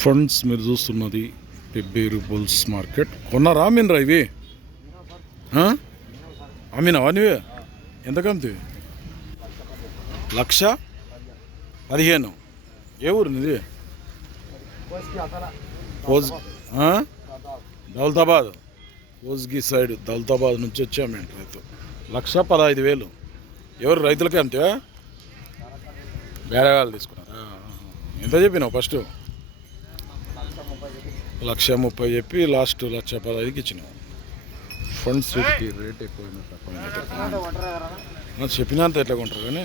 Friends మీరు చూస్తున్నది Pebbair bulls market. కొన్నారా అమ్మినరా ఇవి? అమ్మినావా నువ్వే? ఎంతకంతి? 1,15,000. ఏ ఊరు నీది? దౌలతాబాద్. కోస్గి సైడ్ దౌలతాబాద్ నుంచి వచ్చామేంటి రైతు. 1,15,000. ఎవరు రైతులకే అంతే? వేరే వాళ్ళు తీసుకున్నారా? ఎంత చెప్పినావు ఫస్ట్? 1,30,000 చెప్పి లాస్ట్ 1,15,000కి ఇచ్చినావు. ఫండ్స్ వీటికి రేట్ ఎక్కువ చెప్పినంత ఎట్లా కొంటారు కానీ